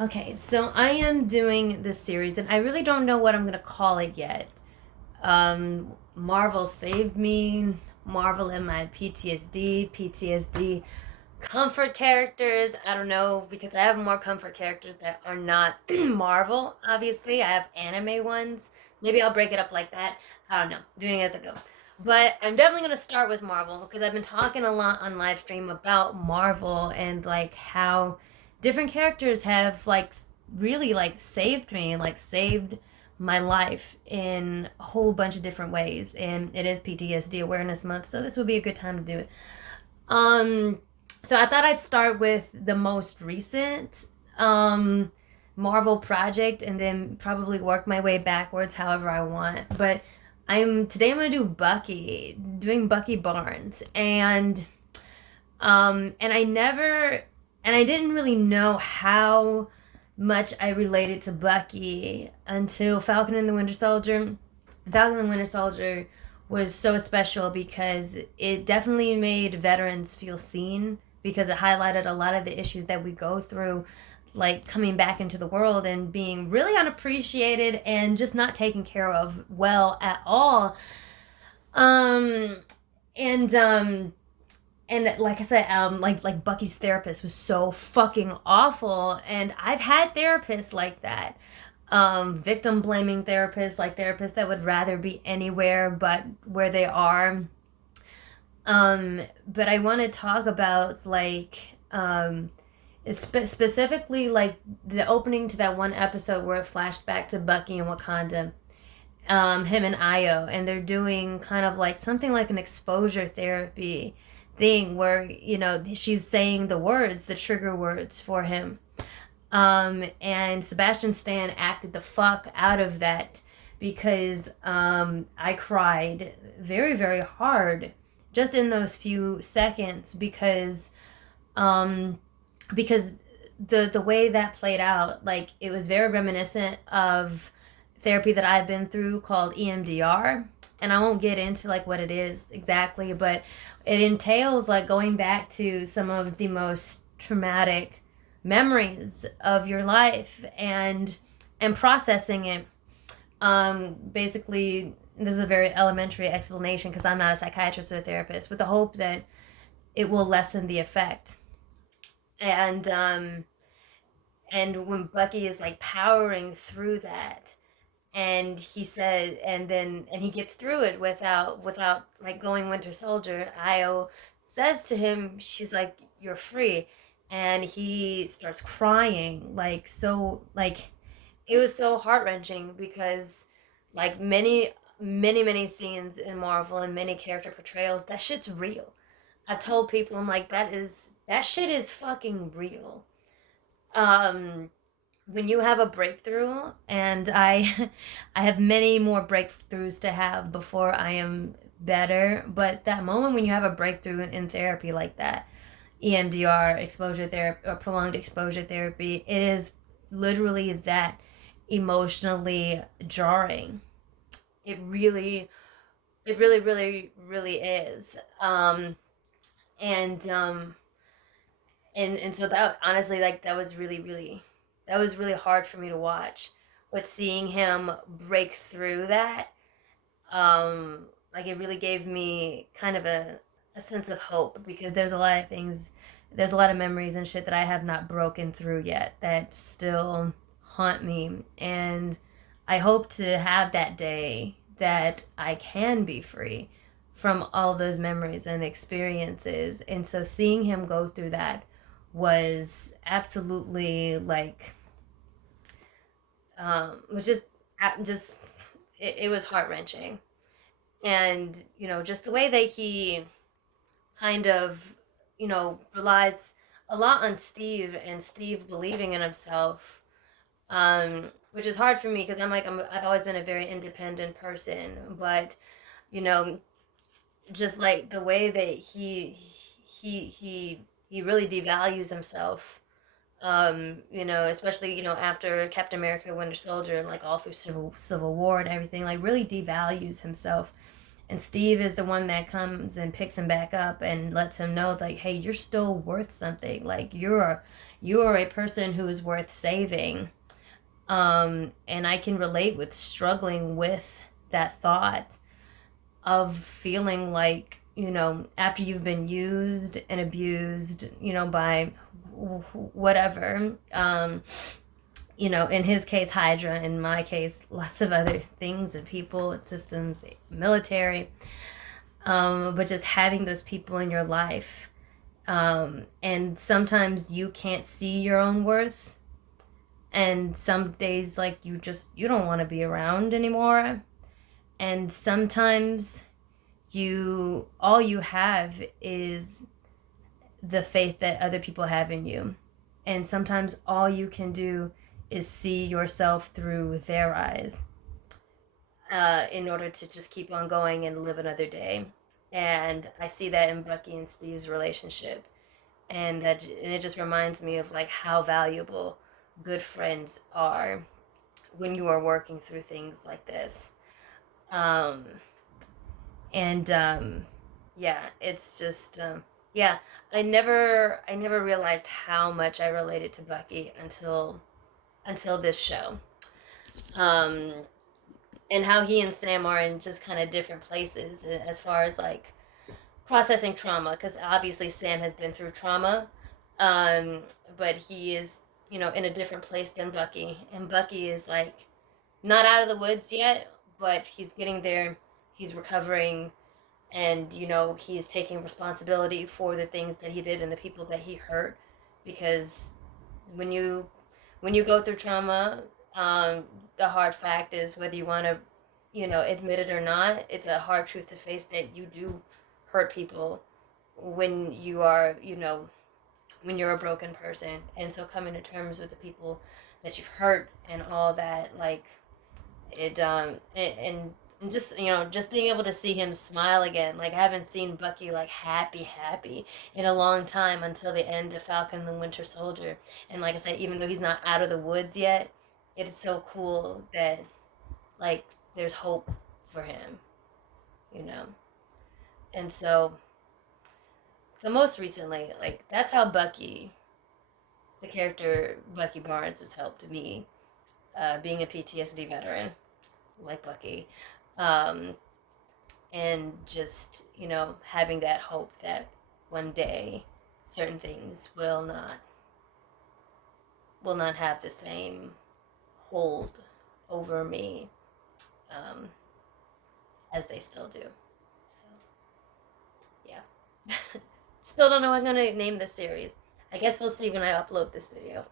Okay, so I am doing this series, and I really don't know what I'm gonna call it yet. Marvel saved me. Marvel and my PTSD. PTSD comfort characters. I don't know because I have more comfort characters that are not Marvel. Obviously, I have anime ones. Maybe I'll break it up like that. I don't know. Doing it as I go. But I'm definitely gonna start with Marvel because I've been talking a lot on live stream about Marvel and like how different characters have like really like saved me, like saved my life in a whole bunch of different ways. And it is PTSD Awareness Month, so this would be a good time to do it. Um, so I thought I'd start with the most recent um Marvel project and then probably work my way backwards however I want. But I'm gonna do doing Bucky Barnes. And I didn't really know how much I related to Bucky until Falcon and the Winter Soldier was so special because it definitely made veterans feel seen because it highlighted a lot of the issues that we go through, like coming back into the world and being really unappreciated and just not taken care of well at all. Um, and and like I said, like Bucky's therapist was so fucking awful, and I've had therapists like that, victim blaming therapists, like therapists that would rather be anywhere but where they are. But I want to talk about specifically like the opening to that one episode where it flashed back to Bucky and Wakanda, him and Io, and they're doing kind of like something like an exposure therapy thing where she's saying the trigger words for him. And Sebastian Stan acted the fuck out of that because I cried very, very hard just in those few seconds um, because the way that played out, like it was very reminiscent of therapy that I've been through called EMDR. And I won't get into like what it is exactly, but it entails like going back to some of the most traumatic memories of your life and processing it. Basically, this is a very elementary explanation because I'm not a psychiatrist or a therapist, with the hope that it will lessen the effect. And and when Bucky is like powering through that, and he said, and he gets through it without like going Winter Soldier. Io says to him, she's like, "You're free," and he starts crying like so like it was so heart wrenching because like many scenes in Marvel and many character portrayals, that shit's real. I've told people, I'm like, that shit is fucking real. Um, when you have a breakthrough, and I I have many more breakthroughs to have before I am better, but that moment when you have a breakthrough in therapy like that, EMDR, exposure therapy, or prolonged exposure therapy, it is literally that emotionally jarring. It really, really is. And and so that honestly, like that was really hard for me to watch. But seeing him break through that, like it really gave me kind of a sense of hope because there's a lot of things, there's a lot of memories and shit that I have not broken through yet that still haunt me. And I hope to have that day that I can be free from all those memories and experiences. And so seeing him go through that was absolutely like was just it was heart wrenching. And just the way that he kind of relies a lot on Steve and Steve believing in himself, which is hard for me because I've always been a very independent person, but you know just like the way that he really devalues himself, especially after Captain America Winter Soldier and like all through Civil War and everything, like really devalues himself. And Steve is the one that comes and picks him back up and lets him know like, hey, you're still worth something. Like you are a person who is worth saving. And I can relate with struggling with that thought of feeling like, after you've been used and abused, by whatever, in his case, Hydra, in my case, lots of other things and people and systems, military, but just having those people in your life. And sometimes you can't see your own worth. And some days, like, you don't want to be around anymore. And sometimes all you have is the faith that other people have in you. And sometimes all you can do is see yourself through their eyes, in order to just keep on going and live another day. And I see that in Bucky and Steve's relationship. And it just reminds me of like how valuable good friends are when you are working through things like this. Um, and yeah, it's just yeah. I never realized how much I related to Bucky until this show. Um, and how he and Sam are in just kind of different places as far as like processing trauma, because obviously Sam has been through trauma, um, but he is, in a different place than Bucky, and Bucky is like not out of the woods yet, but he's getting there. He's recovering, and he is taking responsibility for the things that he did and the people that he hurt, because when you go through trauma, the hard fact is, whether you want to admit it or not, it's a hard truth to face that you do hurt people when you are, when you're a broken person. And so coming to terms with the people that you've hurt and all that, like, and just, just being able to see him smile again. Like, I haven't seen Bucky like happy in a long time, until the end of Falcon and the Winter Soldier. And like I said, even though he's not out of the woods yet, it's so cool that, like, there's hope for him, you know. And so most recently, like, that's how the character Bucky Barnes, has helped me, being a PTSD veteran, like Bucky, um, and just, having that hope that one day certain things will not have the same hold over me, um, as they still do. So, yeah. Still don't know what I'm going to name this series. I guess we'll see when I upload this video.